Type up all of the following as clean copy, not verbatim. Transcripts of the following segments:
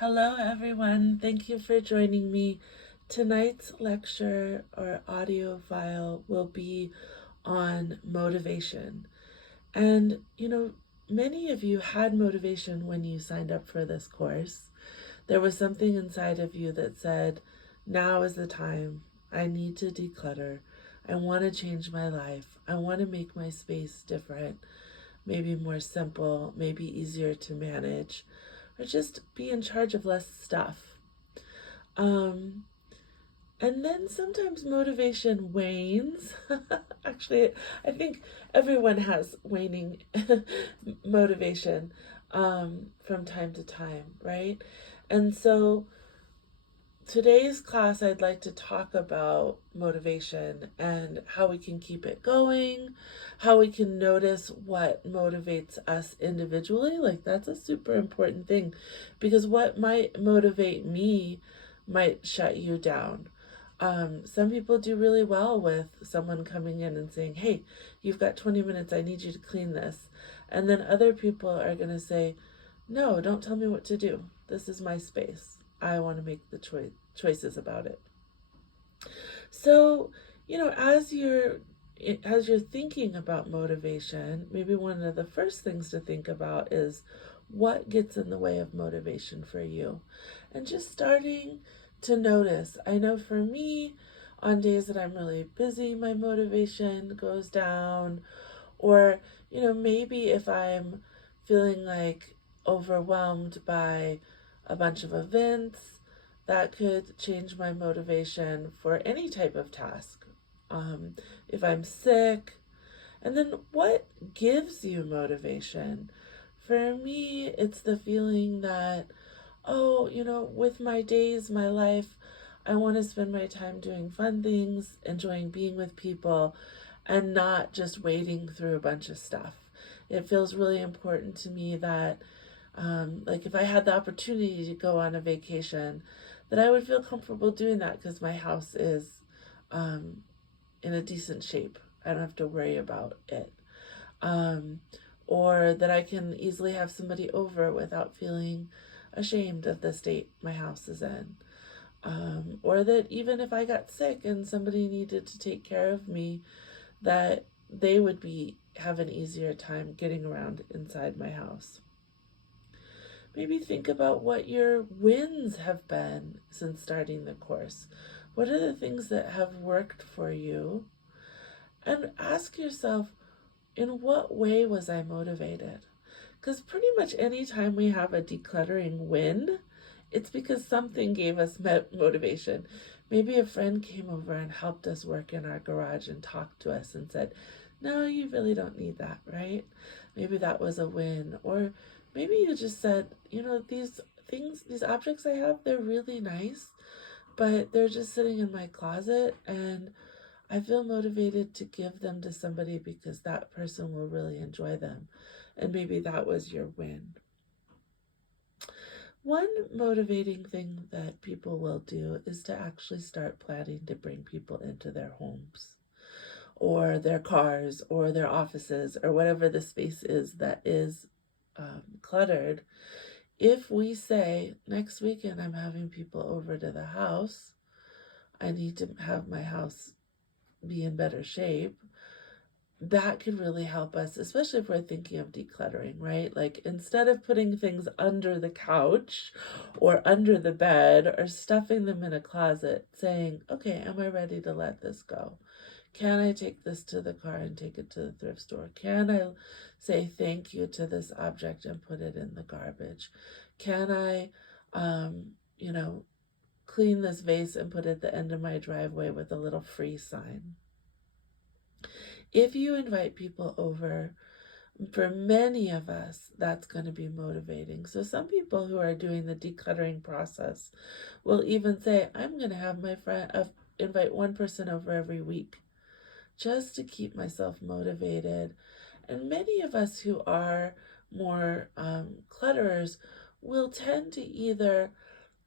Hello, everyone. Thank you for joining me. Tonight's lecture or audio file will be on motivation. And, many of you had motivation when you signed up for this course. There was something inside of you that said, now is the time. I need to declutter. I want to change my life. I want to make my space different, maybe more simple, maybe easier to manage, or just be in charge of less stuff. Um, and then sometimes motivation wanes. Actually, I think everyone has waning motivation from time to time, right? And so today's class, I'd like to talk about motivation and how we can keep it going, how we can notice what motivates us individually. Like, that's a super important thing because what might motivate me might shut you down. Some people do really well with someone coming in and saying, hey, you've got 20 minutes, I need you to clean this. And then other people are going to say, no, don't tell me what to do. This is my space. I want to make the choices about it. So, as you're thinking about motivation, maybe one of the first things to think about is what gets in the way of motivation for you. And just starting to notice. I know for me, on days that I'm really busy, my motivation goes down. Or, maybe if I'm feeling like overwhelmed by a bunch of events, that could change my motivation for any type of task. If I'm sick, and then what gives you motivation? For me, it's the feeling that, oh, with my days, my life, I want to spend my time doing fun things, enjoying being with people, and not just wading through a bunch of stuff. It feels really important to me that, like, if I had the opportunity to go on a vacation, that I would feel comfortable doing that because my house is in a decent shape. I don't have to worry about it. Um, or that I can easily have somebody over without feeling ashamed of the state my house is in. Or that even if I got sick and somebody needed to take care of me, that they would have an easier time getting around inside my house. Maybe think about what your wins have been since starting the course. What are the things that have worked for you? And ask yourself, in what way was I motivated? Because pretty much any time we have a decluttering win, it's because something gave us motivation. Maybe a friend came over and helped us work in our garage and talked to us and said, no, you really don't need that, right? Maybe that was a win. Or maybe you just said, these things, these objects I have, they're really nice, but they're just sitting in my closet and I feel motivated to give them to somebody because that person will really enjoy them. And maybe that was your win. One motivating thing that people will do is to actually start planning to bring people into their homes or their cars or their offices or whatever the space is that is cluttered. If we say, next weekend I'm having people over to the house, I need to have my house be in better shape, that could really help us, especially if we're thinking of decluttering, right? Like, instead of putting things under the couch or under the bed or stuffing them in a closet, saying, okay, am I ready to let this go? Can I take this to the car and take it to the thrift store? Can I say thank you to this object and put it in the garbage? Can I, clean this vase and put it at the end of my driveway with a little free sign? If you invite people over, for many of us, that's going to be motivating. So some people who are doing the decluttering process will even say, I'm going to have my friend invite one person over every week just to keep myself motivated. And many of us who are more clutterers will tend to either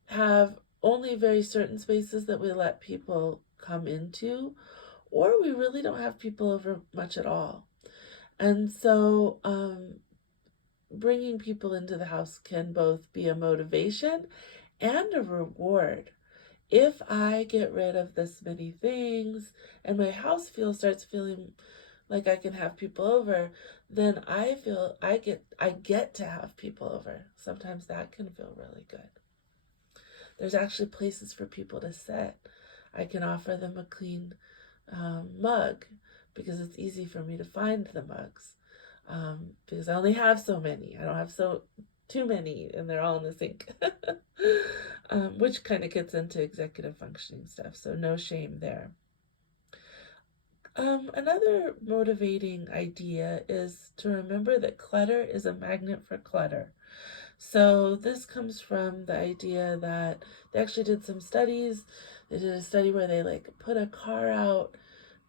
have only very certain spaces that we let people come into, or we really don't have people over much at all. And so bringing people into the house can both be a motivation and a reward. If I get rid of this many things and my house starts feeling like I can have people over, then I feel I get to have people over. Sometimes that can feel really good. There's actually places for people to sit. I can offer them a clean mug because it's easy for me to find the mugs, because I only have so many. I don't have too many, and they're all in the sink. Which kind of gets into executive functioning stuff, so no shame there. Another motivating idea is to remember that clutter is a magnet for clutter. So this comes from the idea that they actually did some studies. They did a study where they put a car out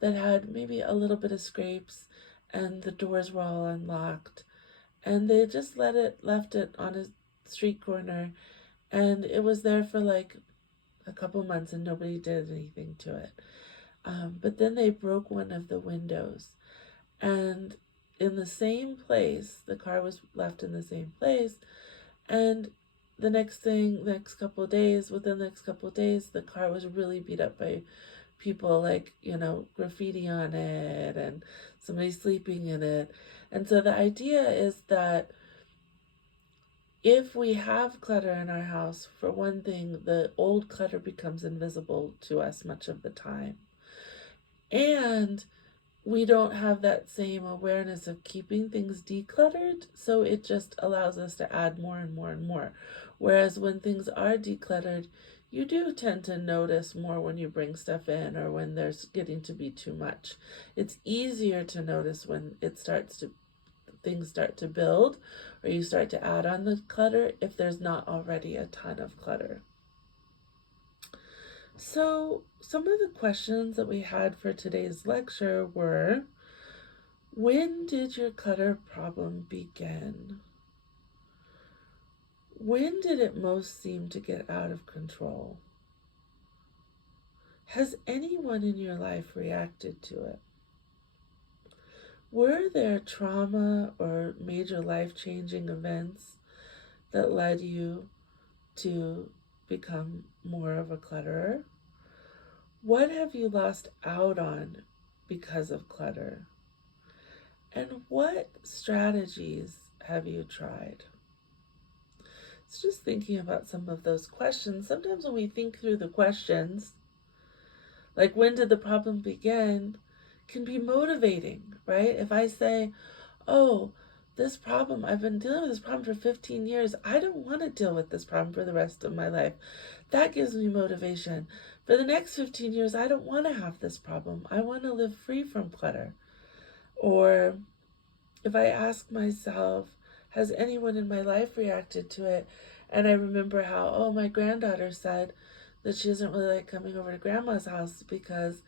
that had maybe a little bit of scrapes and the doors were all unlocked. And they just left it on a street corner, and it was there for a couple months and nobody did anything to it. But then they broke one of the windows, and in the same place, the car was left in the same place, and within the next couple of days, the car was really beat up by people, graffiti on it and somebody sleeping in it. And so the idea is that if we have clutter in our house, for one thing, the old clutter becomes invisible to us much of the time. And we don't have that same awareness of keeping things decluttered, so it just allows us to add more and more and more. Whereas when things are decluttered, you do tend to notice more when you bring stuff in or when there's getting to be too much. It's easier to notice when things start to build or you start to add on the clutter if there's not already a ton of clutter. So some of the questions that we had for today's lecture were, when did your clutter problem begin? When did it most seem to get out of control? Has anyone in your life reacted to it? Were there trauma or major life-changing events that led you to become more of a clutterer? What have you lost out on because of clutter? And what strategies have you tried? So just thinking about some of those questions. Sometimes when we think through the questions, like when did the problem begin, can be motivating, right? If I say, oh, I've been dealing with this problem for 15 years. I don't want to deal with this problem for the rest of my life. That gives me motivation. For the next 15 years, I don't want to have this problem. I want to live free from clutter. Or if I ask myself, has anyone in my life reacted to it? And I remember how, my granddaughter said that she doesn't really like coming over to grandma's house because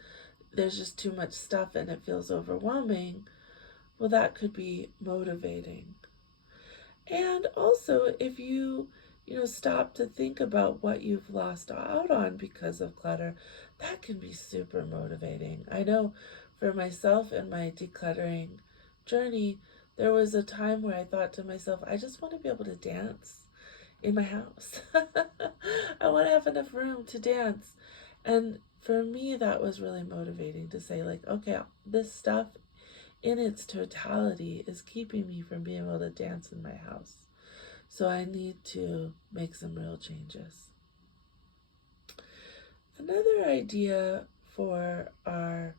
there's just too much stuff and it feels overwhelming. Well, that could be motivating. And also, if you stop to think about what you've lost out on because of clutter, that can be super motivating. I know for myself in my decluttering journey, there was a time where I thought to myself, I just want to be able to dance in my house. I want to have enough room to dance. And for me, that was really motivating to say, okay, this stuff in its totality is keeping me from being able to dance in my house. So I need to make some real changes. Another idea for our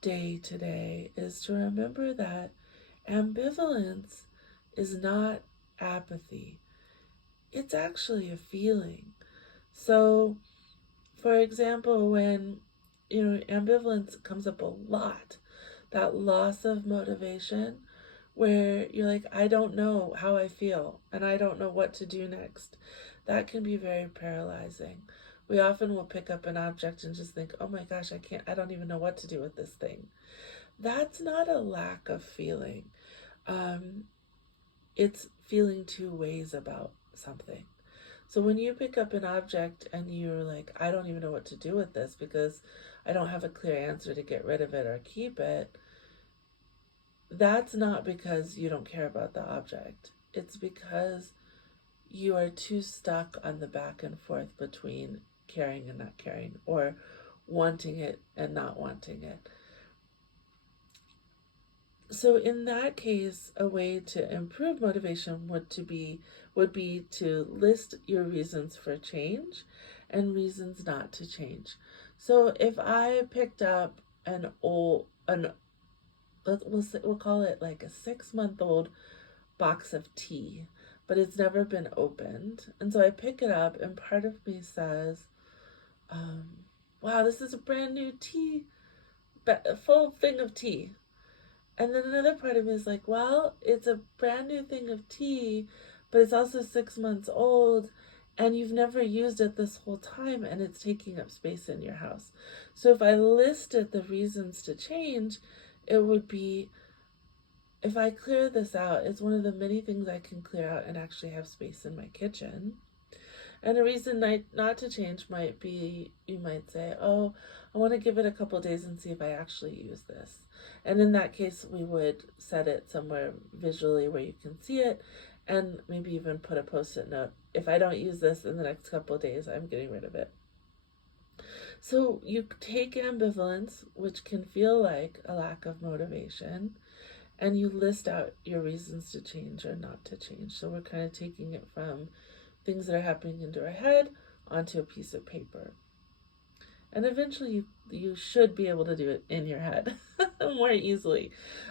day today is to remember that ambivalence is not apathy. It's actually a feeling. So, for example, when ambivalence comes up a lot, that loss of motivation, where you're like, I don't know how I feel and I don't know what to do next, that can be very paralyzing. We often will pick up an object and just think, oh my gosh, I don't even know what to do with this thing. That's not a lack of feeling. It's feeling two ways about something. So when you pick up an object and you're like, I don't even know what to do with this because I don't have a clear answer to get rid of it or keep it, that's not because you don't care about the object. It's because you are too stuck on the back and forth between caring and not caring, or wanting it and not wanting it. So in that case, a way to improve motivation would be to list your reasons for change and reasons not to change. So if I picked up we'll call it like a 6 month old box of tea, but it's never been opened, and so I pick it up, and part of me says, um, "Wow, this is a brand new full thing of tea." And then another part of me is like, well, it's a brand new thing of tea, but it's also 6 months old, and you've never used it this whole time, and it's taking up space in your house. So if I listed the reasons to change, it would be, if I clear this out, it's one of the many things I can clear out and actually have space in my kitchen. And a reason not to change might be, you might say, oh, I want to give it a couple days and see if I actually use this. And in that case, we would set it somewhere visually where you can see it, and maybe even put a post-it note. If I don't use this in the next couple days, I'm getting rid of it. So you take ambivalence, which can feel like a lack of motivation, and you list out your reasons to change or not to change. So we're kind of taking it from things that are happening into our head onto a piece of paper. And eventually you should be able to do it in your head more easily.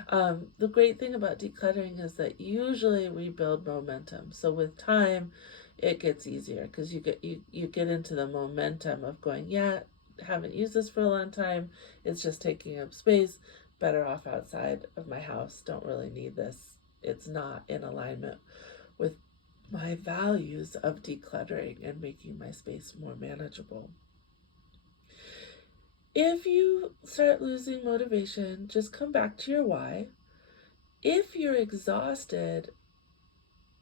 The great thing about decluttering is that usually we build momentum. So with time, it gets easier because you get into the momentum of going, yeah, haven't used this for a long time. It's just taking up space. Better off outside of my house. Don't really need this. It's not in alignment with my values of decluttering and making my space more manageable. If you start losing motivation, just come back to your why. If you're exhausted,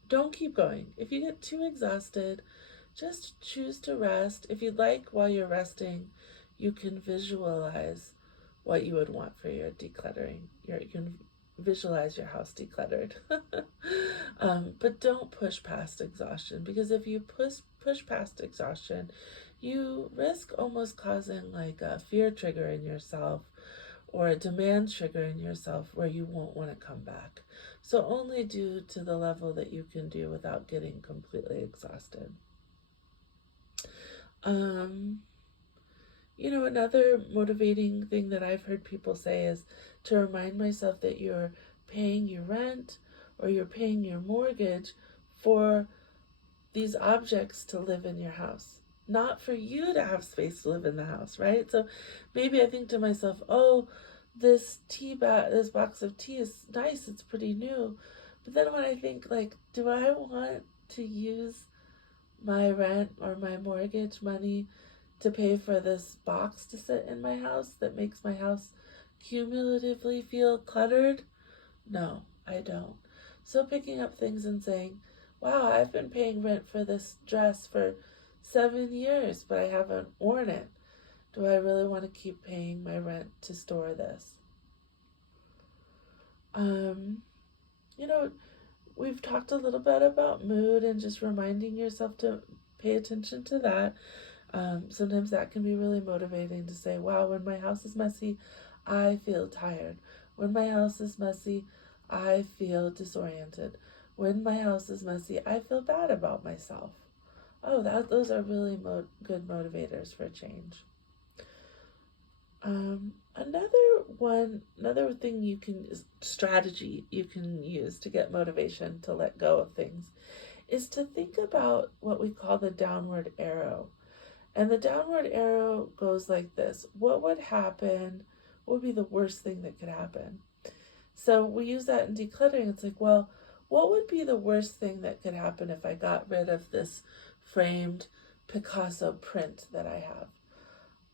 don't keep going. If you get too exhausted, just choose to rest. If you'd like, while you're resting, you can visualize what you would want for your decluttering. You can visualize your house decluttered. But don't push past exhaustion, because if you push past exhaustion, you risk almost causing like a fear trigger in yourself or a demand trigger in yourself where you won't want to come back. So only do to the level that you can do without getting completely exhausted. Another motivating thing that I've heard people say is to remind myself that you're paying your rent or you're paying your mortgage for these objects to live in your house, not for you to have space to live in the house, right? So maybe I think to myself, oh, this box of tea is nice, it's pretty new. But then when I think, like, do I want to use my rent or my mortgage money to pay for this box to sit in my house that makes my house cumulatively feel cluttered? No, I don't. So picking up things and saying, wow, I've been paying rent for this dress for 7 years, but I haven't worn it. Do I really want to keep paying my rent to store this? We've talked a little bit about mood and just reminding yourself to pay attention to that. Sometimes that can be really motivating to say, wow, when my house is messy, I feel tired. When my house is messy, I feel disoriented. When my house is messy, I feel bad about myself. Oh, those are really good motivators for change. Another strategy you can use to get motivation to let go of things is to think about what we call the downward arrow. And the downward arrow goes like this. What would happen? What would be the worst thing that could happen? So we use that in decluttering. It's like, well, what would be the worst thing that could happen if I got rid of this framed Picasso print that I have?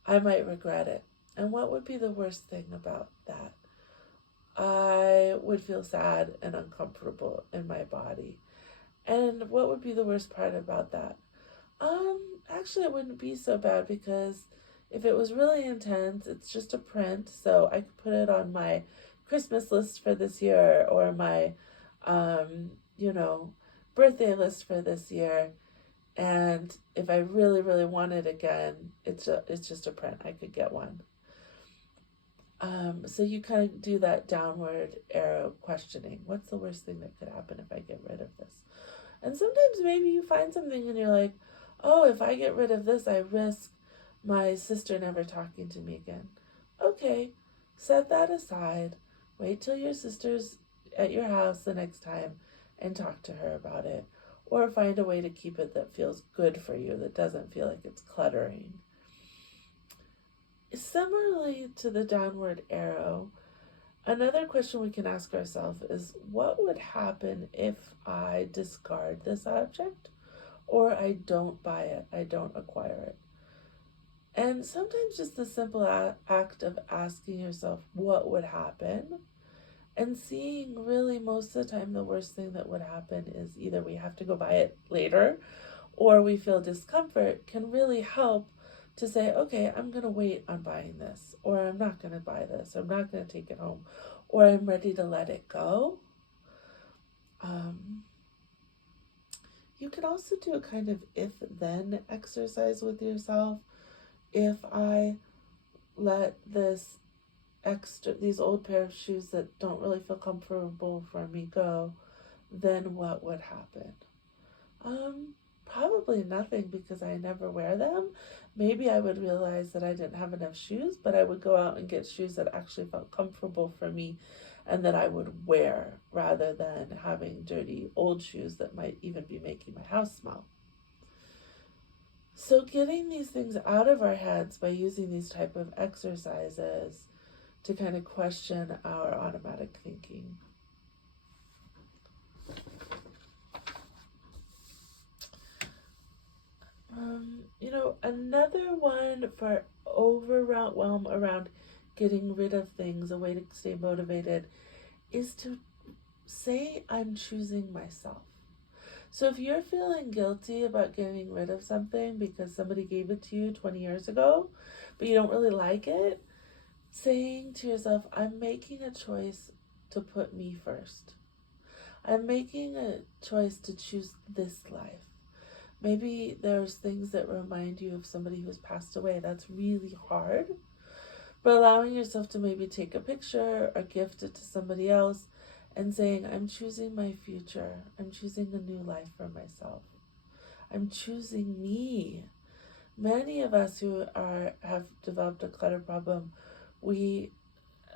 I might regret it. And what would be the worst thing about that? I would feel sad and uncomfortable in my body. And what would be the worst part about that? Actually, it wouldn't be so bad, because if it was really intense, it's just a print, so I could put it on my Christmas list for this year or my, you know, birthday list for this year. And if I really, really want it again, it's just a print. I could get one. So you kind of do that downward arrow questioning. What's the worst thing that could happen if I get rid of this? And sometimes maybe you find something and you're like, oh, if I get rid of this, I risk my sister never talking to me again. Okay, set that aside. Wait till your sister's at your house the next time and talk to her about it. Or find a way to keep it that feels good for you, that doesn't feel like it's cluttering. Similarly to the downward arrow, another question we can ask ourselves is, what would happen if I discard this object or I don't buy it, I don't acquire it? And sometimes just the simple act of asking yourself what would happen and seeing really most of the time the worst thing that would happen is either we have to go buy it later or we feel discomfort can really help to say, okay, I'm going to wait on buying this, or I'm not going to buy this, or I'm not going to take it home, or I'm ready to let it go. You can also do a kind of if-then exercise with yourself. If I let these old pair of shoes that don't really feel comfortable for me go, then what would happen? Probably nothing because I never wear them. Maybe I would realize that I didn't have enough shoes, but I would go out and get shoes that actually felt comfortable for me and that I would wear rather than having dirty old shoes that might even be making my house smell. So getting these things out of our heads by using these type of exercises to kind of question our automatic thinking. Another one for overwhelm around getting rid of things, a way to stay motivated, is to say I'm choosing myself. So if you're feeling guilty about getting rid of something because somebody gave it to you 20 years ago, but you don't really like it, saying to yourself, I'm making a choice to put me first. I'm making a choice to choose this life. Maybe there's things that remind you of somebody who's passed away. That's really hard. But allowing yourself to maybe take a picture or gift it to somebody else and saying, I'm choosing my future. I'm choosing a new life for myself. I'm choosing me. Many of us who have developed a clutter problem, we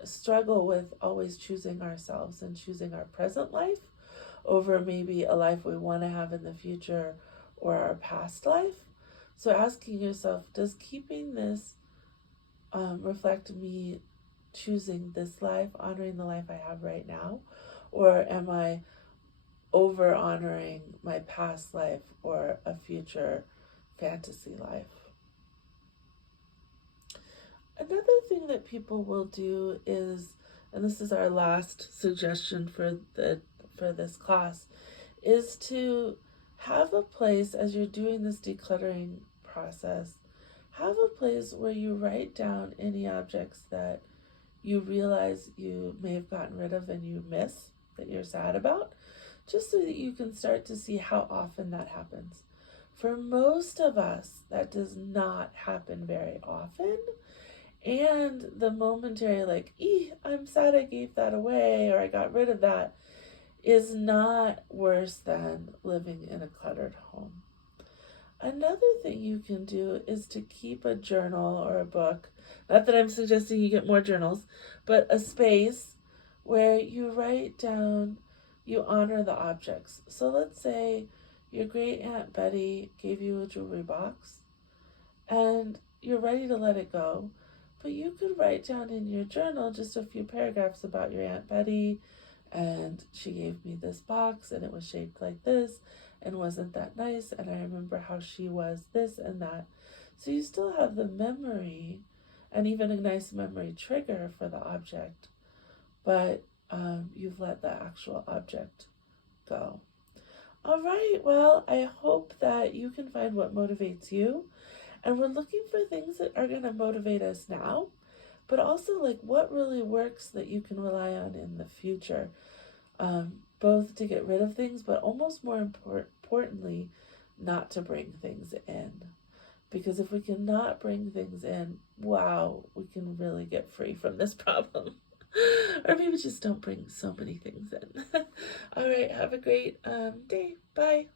struggle with always choosing ourselves and choosing our present life over maybe a life we want to have in the future or our past life. So asking yourself, does keeping this reflect me choosing this life, honoring the life I have right now? Or am I over honoring my past life or a future fantasy life? Another thing that people will do is, and this is our last suggestion for this class, is to have a place as you're doing this decluttering process, have a place where you write down any objects that you realize you may have gotten rid of and you miss, that you're sad about, just so that you can start to see how often that happens. For most of us, that does not happen very often. And the momentary, like, I'm sad I gave that away or I got rid of that, is not worse than living in a cluttered home. Another thing you can do is to keep a journal or a book, not that I'm suggesting you get more journals, but a space where you write down, you honor the objects. So let's say your great Aunt Betty gave you a jewelry box and you're ready to let it go, but you could write down in your journal just a few paragraphs about your Aunt Betty, and she gave me this box and it was shaped like this and wasn't that nice, and I remember how she was this and that. So you still have the memory and even a nice memory trigger for the object, but you've let the actual object go. All right, well, I hope that you can find what motivates you. And we're looking for things that are going to motivate us now, but also like what really works that you can rely on in the future, both to get rid of things, but almost more importantly, not to bring things in. Because if we cannot bring things in, wow, we can really get free from this problem. Or maybe just don't bring so many things in. All right, have a great day. Bye.